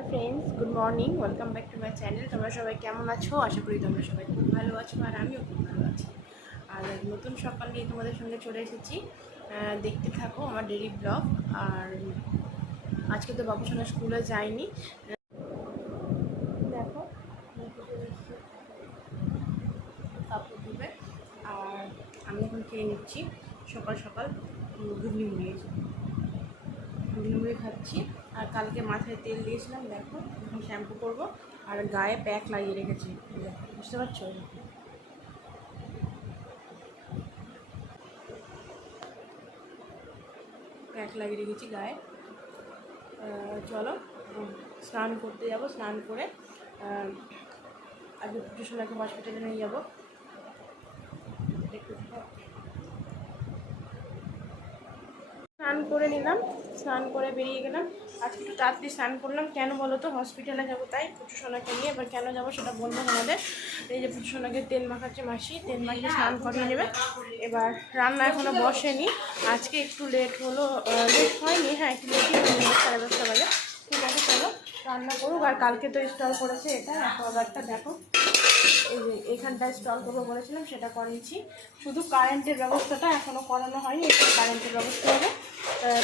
Hi friends, good morning. Welcome back to my channel. তোমরা সবাই কেমন আছো? আশা করি তোমরা সবাই খুব ভালো আছো, আর আমিও খুব ভালো আছি। আর নতুন সকাল নিয়ে তোমাদের সঙ্গে চলে এসেছি। দেখতে থাকো আমার ডেইলি ব্লগ। আর আজকে তো বাবুসোনা স্কুলে যায়নি। দেখো কাপড় ধুবে, আর আমি এখন খেয়ে নিচ্ছি সকাল সকাল ঘুগনি মুড়ি খাচ্ছি। আর কালকে মাথায় তেল দিয়েছিলাম, দেখো এখন শ্যাম্পু করবো আর গায়ে প্যাক লাগিয়ে রেখেছি। বুঝতে পারছো? প্যাক লাগিয়ে রেখেছি গায়ে। চলো স্নান করতে যাব। স্নান করে আগে পুজোশোনাকে হসপিটালে নিয়ে যাবো। দেখতে স্নান করে নিলাম, স্নান করে বেরিয়ে গেলাম। আজকে একটু তাড়াতাড়ি স্নান করলাম। কেন বলো তো? হসপিটালে যাবো তাই, পুজোশোনাকে নিয়ে। এবার কেন যাবো সেটা বলবো আমাদের। এই যে পুজোশোনাকে তেল মাখাচ্ছে মাসি, তেল মাখিয়ে স্নান করিয়ে নেবে। এবার রান্না এখনও বসেনি, আজকে একটু লেট হলো। লেট হয়নি, হ্যাঁ একটু লেটই হয়নি, 10:30 বাজে। ঠিক আছে, চলো রান্না করুক। আর কালকে তো স্টল করেছে এটা অ্যাকোয়াগার্ডটা, দেখো এই যে এখানটায় স্টল করবো বলেছিলাম, সেটা করিয়েছি। শুধু কারেন্টের ব্যবস্থাটা এখনও করানো হয়নি, একটু কারেন্টের ব্যবস্থা হবে।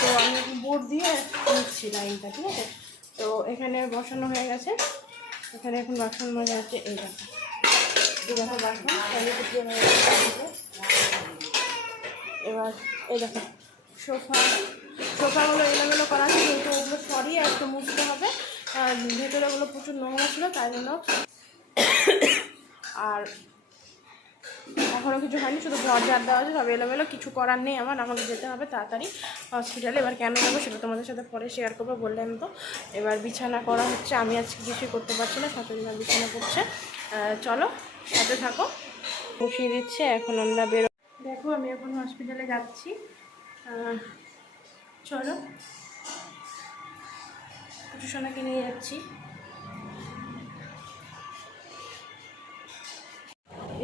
তো আমি বোর্ড দিয়ে নিচ্ছি লাইনটা, ঠিক আছে? তো এখানে বসানো হয়ে গেছে। এখানে এখন বাসন মাজা হচ্ছে। এই দেখো বাসন কুটিয়ে হয়ে গেছে। এবার এই দেখো সোফাগুলো এলোমেলো করা আছে, কিন্তু ওগুলো সরিয়ে একটু মুছতে হবে। ভেতরে ওগুলো প্রচুর নোংরা ছিল, তাই জন্য। আর এখনও কিছু হয়নি, শুধু ঘর ঝাড় দেওয়া আছে, সব এলোমেলো। কিছু করার নেই, আমার আমাকে যেতে হবে তাড়াতাড়ি হসপিটালে। এবার কেন যাবো সেটা তোমাদের সাথে পরে শেয়ার করবো, বললাম তো। এবার বিছানা করা হচ্ছে, আমি আজকে কিছুই করতে পারছি না, শাশুড়িমা বিছানা করছে। চলো সাথে থাকো। বসিয়ে দিচ্ছে, এখন আমরা বেরো। দেখো আমি এখন হসপিটালে যাচ্ছি। চলো পুজোশোনাকে নিয়ে যাচ্ছি।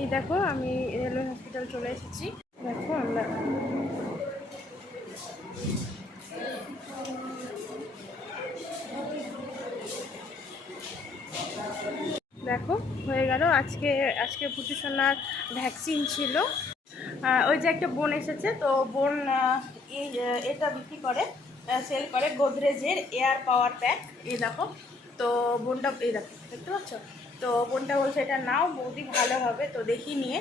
এই দেখো আমি রেলওয়ে হসপিটাল চলে এসেছি। দেখো আমরা দেখো হয়ে গেল। আজকে পুজোশোনার ভ্যাকসিন ছিল। ওই যে একটা বোন এসেছে, তো বোন এটা বিক্রি করে, সেল করে, গোদরেজের এয়ার পাওয়ার প্যাক। এই দেখো, তো বোনটা এই দেখো, দেখতে পাচ্ছ? তো বোনটা বলছে এটা নাও বৌদি, ভালো হবে। তো দেখি নিয়ে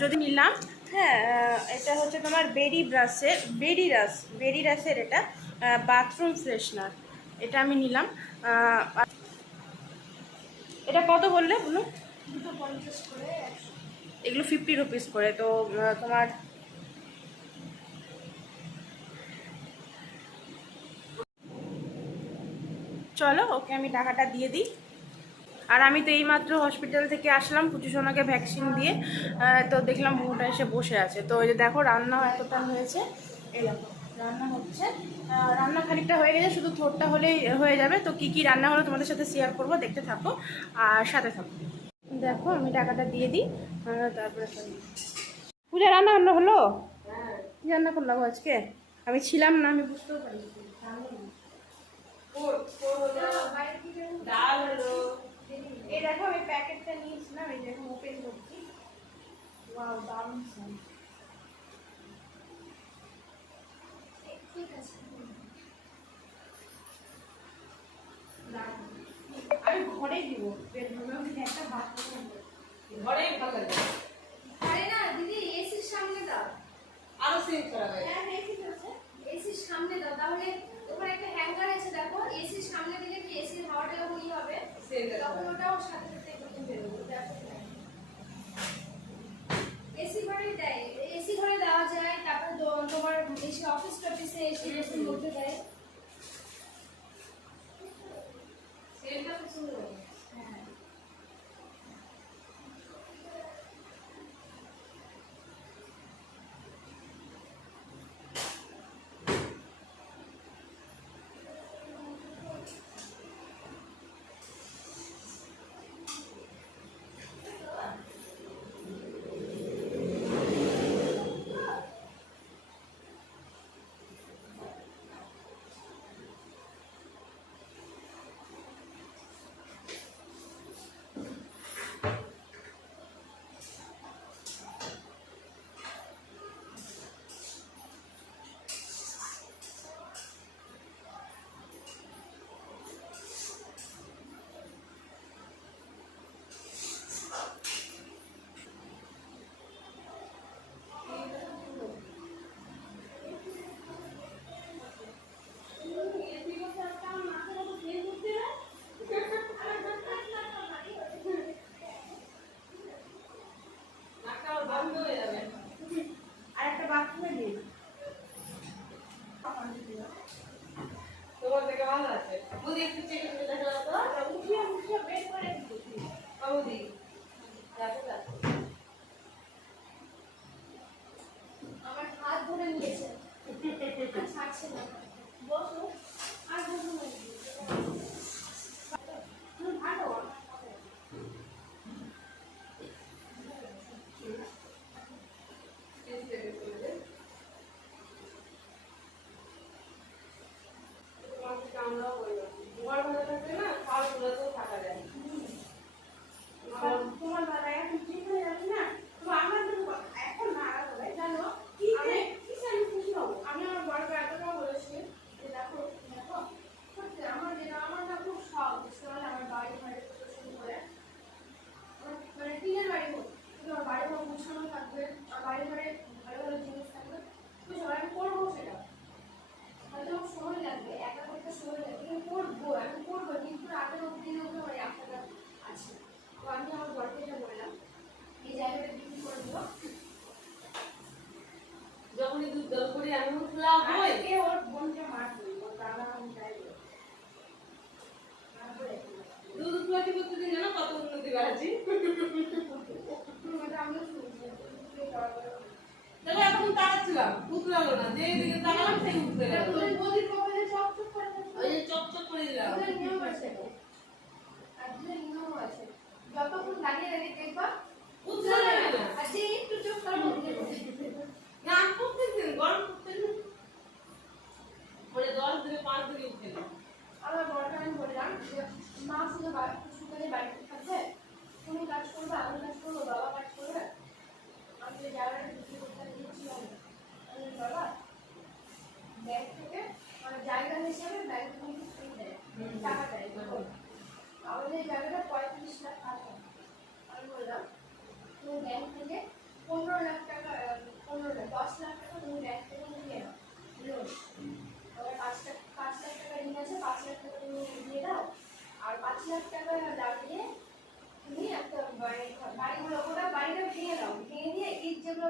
যদি নিলাম। হ্যাঁ, এটা হচ্ছে তোমার বেরি রাসের এটা বাথরুম ফ্রেশনার। এটা আমি নিলাম। এটা কত বললে বলুন? 250 করে, এগুলো 50 রুপিস করে। তো তোমার চলো ওকে আমি টাকাটা দিয়ে দিই। আর আমি তো এইমাত্র হসপিটাল থেকে আসলাম পুজোশোনাকে ভ্যাকসিন দিয়ে। তো দেখলাম বউটা এসে বসে আছে। তো ওই যে দেখো রান্নাও এতটা হয়েছে। এই দেখো রান্না হচ্ছে, রান্না খানিকটা হয়ে গেছে, শুধু থোরটা হলেই হয়ে যাবে। তো কী কী রান্না হলো তোমাদের সাথে শেয়ার করবো, দেখতে থাকো আর সাথে থাকো। দেখো আমি টাকাটা দিয়ে দিই, তারপরে পূজা রান্না বান্না হলো? কি রান্না করলাম আজকে? আমি ছিলাম না, আমি বুঝতেও পারি। ডাল হলো। এই দেখো আমি প্যাকেটটা নিয়েছিলাম, এই দেখো ওপেন করছি। ওয়াও, দারুণ স্মেল। ঠিক আছে, আমি ঘরেই দিব। একটা ভাত ঘরেই ভালো লাগে। ঘরে না দিদি, এসির সামনে দাও, আরো সেভ করা যায়। হ্যাঁ এসি আছে, এসির সামনে দাও, তাহলে ওখানে একটা হ্যাঙ্গার আছে দেখো, এসির সামনে দিলে কি এসির হাওয়াটা ওই হবে, তখন ওটাও সাথে সাথে একটু বেরোবে। দেখো এসি ঘরে দেয়, এসি ঘরে দেওয়া যায়। তারপর তোমার এসি অফিস টফিসে এসির মধ্যে দেয়। সেটা তো সুন্দর। হ্যাঁ দেখো এখন তাকাচ্ছিলাম উঠতে লাগলো না, যে দিকে তাকালাম সেই উঠতে লাগলো। ওই যে চকচক করে দিলাম। যতক্ষণ দাঁড়িয়ে দাঁড়িয়ে দেখবা উঠতে লাগে না। আর যে একটু চোখ তার মধ্যে না করতেছেন গরম করতেন বলে 10 দিনে 5 দিনে উঠতে না। আমার বড়টা আমি বললাম যে মা শুধু শুধু বাড়িতে থাকবে, তুমি কাজ করবে, আমি কাজ করবো, বাবা কাজ করবে। আমি যে জায়গাটা বিক্রি করতে দিয়েছিলাম আমি বাবা ব্যাংক থেকে মানে জায়গা হিসাবে ব্যাংক থেকে ফ্রি দেয়, টাকা দেয়। আমাদের জায়গাটা 35 লাখ টাকা। আমি বললাম তুমি ব্যাংক থেকে 15 লাখ টাকা 10 লাখ টাকা তুমি ব্যাংক থেকে নিয়ে নাও লোন। তবে 5 লাখ টাকা ঋণ আছে, 5 লাখ টাকা তুমি দিয়ে দাও, আর 5 লাখ টাকা লাগিয়ে তুমি একটা বাড়িগুলো ওরা বাড়িটা ভেঙে দাও, ভেঙে দিয়ে ইট যেগুলো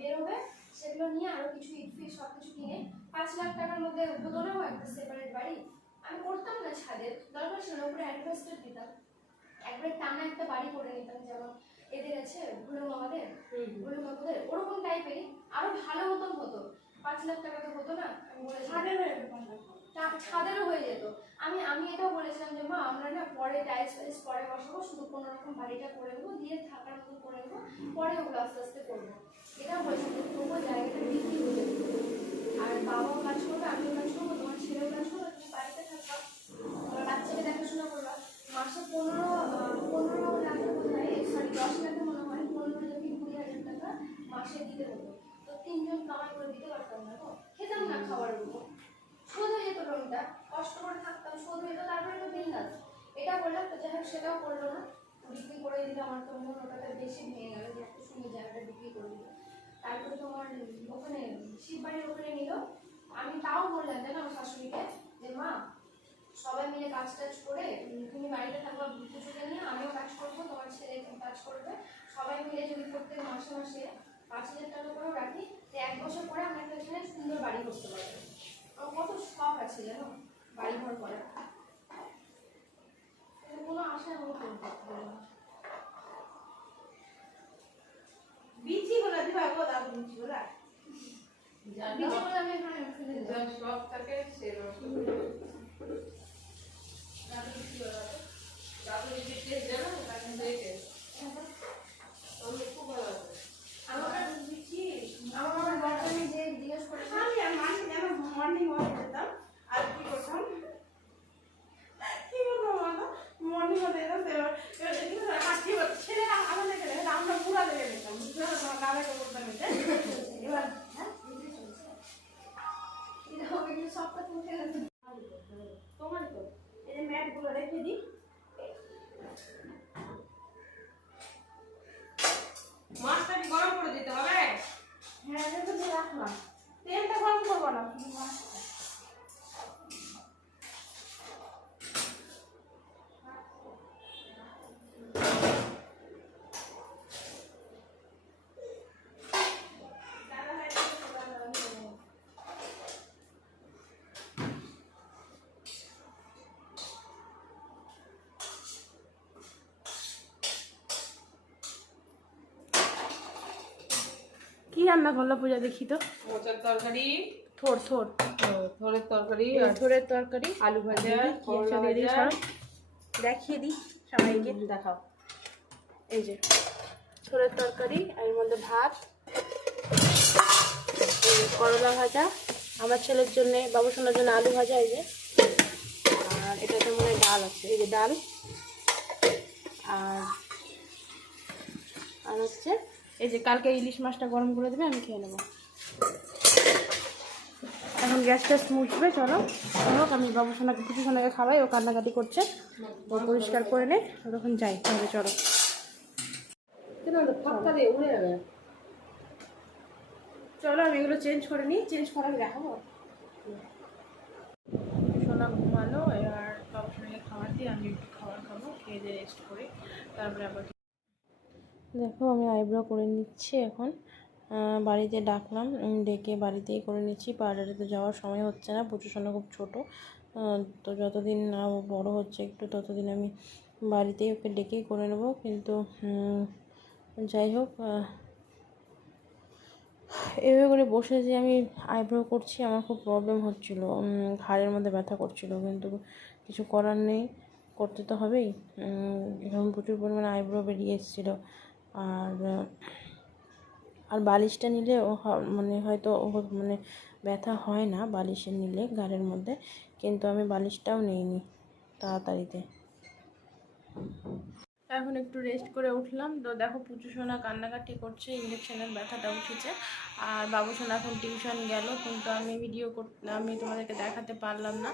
বেরোবে সেগুলো নিয়ে আরো কিছু ইট ফিট সব কিছু কিনে 5 লাখ টাকার মধ্যে হতো না একটা সেপারেট বাড়ি। আমি করতাম না ছাদের, দরকার ছিল উপরে অ্যাডভেস্টার দিতাম, একবারে টানা একটা বাড়ি করে নিতাম, যেমন এদের আছে ভুলো মামাদের, ভুলো মামাদের ওরকম টাইপেরই, আরো ভালো মতন হতো। 5 লাখ টাকা তো হতো না, আমি ছাদেরও হয়ে যেত। আমি এটাও বলেছিলাম যে মা আমরা না পরে টাইলস ফাইলস পরে বসাবো, শুধু কোনো রকম বাড়িটা করে নেবো, দিয়ে থাকার মতো করে নেবো, পরে ওগুলো আস্তে আস্তে করবো। এটাও বলেছিলাম তবুও জায়গাটা বিক্রি হয়ে যেত, আর বাবাও কাজ করবে, আমিও কাজ করবো, তোমার ছেলেও কাজ করবে, তুমি বাড়িতে থাকবা, তোমার বাচ্চাকে দেখাশোনা করবা। মাসে 15 লাখের মতো হয়, সরি 10 লাখের মনে হয়, 15 থেকে 20,000 টাকা মাসে দিতে হতো। তো 3 জন কামাই করে দিতে পারতাম না, তো খেতাম না খাবারের উপর, শোধ হয়ে যেত লোনটা, কষ্ট করে থাকতাম, শোধ হয়ে যেত, তারপরে তো বিন্দাস। এটা বললাম তো যাই হোক, সেটাও করলো না, বিক্রি করে দিল। আমার তো মন ওটাতে বেশি ভেঙে গেল যে এত সুন্দর জায়গাটা বিক্রি করে দিল। তারপরে তোমার ওখানে শিববাড়ির ওখানে নিল। আমি তাও বললাম জানো আমার শাশুড়িকে যে মা সবাই মিলে কাজ টাজ করে তুমি বাড়িতে থাকবা, পুজোকে নিয়ে আমিও কাজ করবো, তোমার ছেলে কাজ করবে, সবাই মিলে যদি প্রত্যেক মাসে মাসে 5,000 টাকা করেও রাখি, যে 1 বছর পরে আমরা একটা এখানে সুন্দর বাড়ি করতে পারবো। আমার কত শখ আছে জানো বাড়ি ঘর করার, কোনো আশা আমি করতে পারবো না। বিচি গুলো দিবা গো, দাও বিচি গুলো। বিচেগুলো আমি এখানে ফেলে দেবো। যার শখ থাকে সে নষ্ট করে দেবে। দাদু যদি টেস্ট জানো তাকে সেই টেস্ট তাহলে খুব ভালো হবে। আমার বিচি আমার বাবা যে জিজ্ঞেস করেছে আমি আর মাসে যেন মর্নিং ওয়াক যেতাম, আর কি করতাম বলো, মর্নিং ওয়াক যেতাম, এবার হাঁটি ছেলেরা আমাদের গেলে আমরা পুরা লেগে যেতাম, বুঝতে পারো, তোমার দাদাকে বলতাম এটা। এবার হ্যাঁ সবটা তুমি ফেলে দেবে। তোমার তো এই যে ম্যাট গুলো রেখে দিই, মাছটা কি গরম করে দিতে হবে? হ্যাঁ রেখে দিয়ে রাখলাম, তেলটা গরম করবো না। কি রান্না করলো পূজা দেখি তো? মোচার তরকারি, থোর থোর থোড়ের তরকারি, আর থোরের তরকারি, আলু ভাজা, করলা দিয়ে ভাজা। দেখিয়ে দিই সবাইকে, দেখাও। এই যে থোরের তরকারি, এর মধ্যে ভাত, এই যে করলা ভাজা, আমার ছেলের জন্য বাবুসোনার জন্য আলু ভাজা, এই যে, আর এটাতে মনে হয় ডাল আছে, এই যে ডাল, আর আর হচ্ছে এই যে কালকে ইলিশ মাছটা গরম করে দেবে, আমি খেয়ে নেবো। এখন গ্যাসটা মুছবে, চলো হোক, আমি বাবুসোনাকে পুচুসোনাকে খাওয়াই, ও কান্নাকাটি করছে, ও পরিষ্কার করে নে, তখন যাই, তাহলে চলো। ফটকা দিয়ে উড়ে যাবে। চলো আমি এগুলো চেঞ্জ করে নিই, চেঞ্জ করে আমি দেখাবো। সোনা ঘুমালো, এবার বাবুসোনাকে খাবার দিই, আমি একটু খাবার খাবো, খেয়ে দিয়ে রেস্ট করি, তারপরে আবার। দেখো আমি আইব্রো করে নিচ্ছি এখন, বাড়িতে ডাকলাম, ডেকে বাড়িতেই করে নিচ্ছি, পার্লারে তো যাওয়ার সময় হচ্ছে না, পুচুসোনা খুব ছোটো, তো যতদিন না ও বড়ো হচ্ছে একটু, ততদিন আমি বাড়িতেই ওকে ডেকেই করে নেবো। কিন্তু যাই হোক, এভাবে করে বসে যে আমি আইব্রো করছি, আমার খুব প্রবলেম হচ্ছিল, ঘাড়ের মধ্যে ব্যথা করছিল, কিন্তু কিছু করার নেই, করতে তো হবেই। এখন প্রচুর পরিমাণে আইব্রো বেরিয়ে এসেছিলো। আর আর বালিশটা নিলে মানে হয়তো মানে ব্যথা হয় না বালিশে নিলে ঘাড়ের মধ্যে, কিন্তু আমি বালিশটাও নিইনি তাড়াতাড়িতে। এখন একটু রেস্ট করে উঠলাম, তো দেখো পুচু সোনা কান্নাকাটি করছে, ইঞ্জেকশনের ব্যথাটা উঠেছে। আর বাবু সোনা এখন টিউশন গেল, কিন্তু আমি তোমাদেরকে দেখাতে পারলাম না,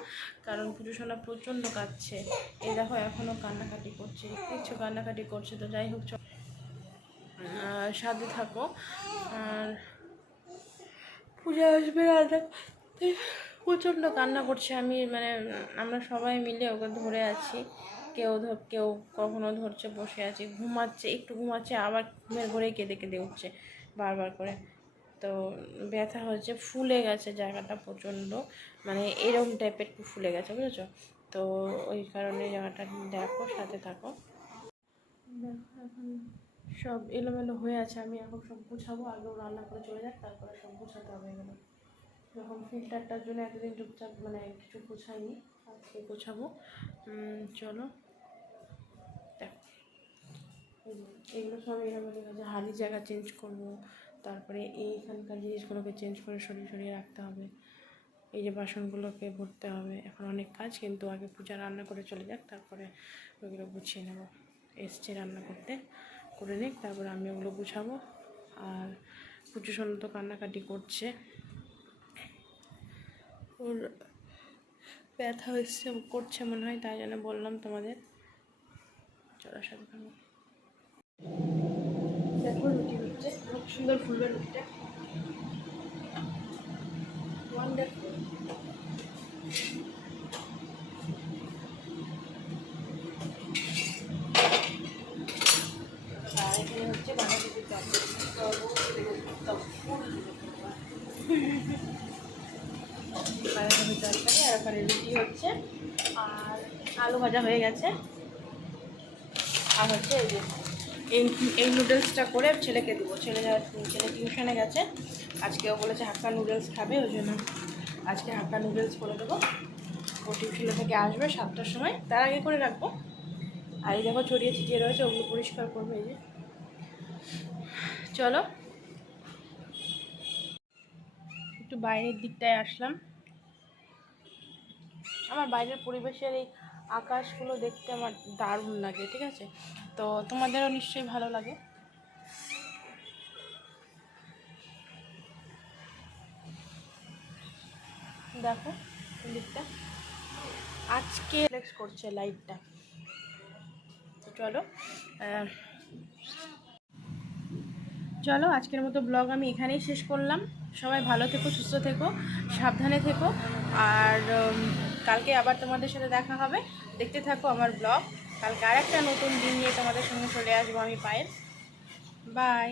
কারণ পুচু সোনা প্রচণ্ড কাঁদছে। এই দেখো এখনও কান্নাকাটি করছে, কিছু কান্নাকাটি করছে। তো যাই হোক, সাথে থাকো। আর পূজা আসবে, প্রচণ্ড কান্না করছে। আমরা সবাই মিলে ওকে ধরে আছি, কেউ কখনো ধরছে, বসে আছে, ঘুমাচ্ছে, একটু ঘুমাচ্ছে, আবার ঘুমের ঘরে কেঁদে কেঁদে উঠছে বারবার করে। তো ব্যথা হচ্ছে, ফুলে গেছে জায়গাটা প্রচণ্ড, মানে এরকম টাইপের একটু ফুলে গেছে, বুঝেছো? তো ওই কারণে জায়গাটা দেখো, সাথে থাকো। দেখো এখন সব এলোমেলো হয়ে আছে, আমি এখন সব গুছাবো, আগেও রান্না করে চলে যাক, তারপরে সব গুছাতে হবে এগুলো। যখন ফিল্টারটার জন্য এতদিন চুপচাপ কিছু গুছাইনি, আজকে গুছাবো। চলো দেখো, এগুলো সব এলোমেলো গেছে, হাঁড়ি জায়গা চেঞ্জ করবো, তারপরে এইখানকার জিনিসগুলোকে চেঞ্জ করে সরিয়ে সরিয়ে রাখতে হবে, এই যে বাসনগুলোকে ভরতে হবে। এখন অনেক কাজ, কিন্তু আগে পূজা রান্না করে চলে যাক, তারপরে ওগুলো গুছিয়ে নেবো। এসছে রান্না করে নিক, তারপরে আমি ওগুলো গুছাবো। আর পুজো সোনা তো কান্নাকাটি করছে, ওর ব্যথা করছে মনে হয়, তাই জন্য বললাম তোমাদের। চলার সাথে থাকবো। দেখো রুটি হচ্ছে, খুব সুন্দর ফুলবে রুটিটা, ওয়ান্ডারফুল। আর এখানে হচ্ছে বাঁধাকপির তরকারি, বাঁধাকপির তরকারি, আর ওখানে রুটি হচ্ছে, আর আলু ভাজা হয়ে গেছে। আর হচ্ছে এই নুডলসটা করে ছেলেকে দেবো, ছেলে টিউশনে গেছে, আজকেও বলেছে হাক্কা নুডলস খাবে, ওই জন্য আজকে হাক্কা নুডলস করে দেবো। ও টিউশনে থেকে আসবে 7টার সময়, তার আগে করে রাখবো। আর এই দেখো ছড়িয়ে ছিটিয়ে রয়েছে, ওগুলো পরিষ্কার করবো। এই যে চলো একটু বাইরের দিকটায় আসলাম। আমার বাইরের পরিবেশের এই আকাশগুলো দেখতে আমার দারুণ লাগে, ঠিক আছে? তো তোমাদেরও নিশ্চয়ই ভালো লাগে। দেখো দিকটা আজকে রিফ্লেক্ট করছে লাইটটা। তো চলো আজকের মতো ব্লগ আমি এখানেই শেষ করলাম। সবাই ভালো থেকো, সুস্থ থেকো, সাবধানে থেকো। আর কালকে আবার তোমাদের সাথে দেখা হবে, দেখতে থাকো আমার ব্লগ। কালকে আর একটা নতুন দিন নিয়ে তোমাদের সঙ্গে চলে আসবো আমি, পায়েল। বাই।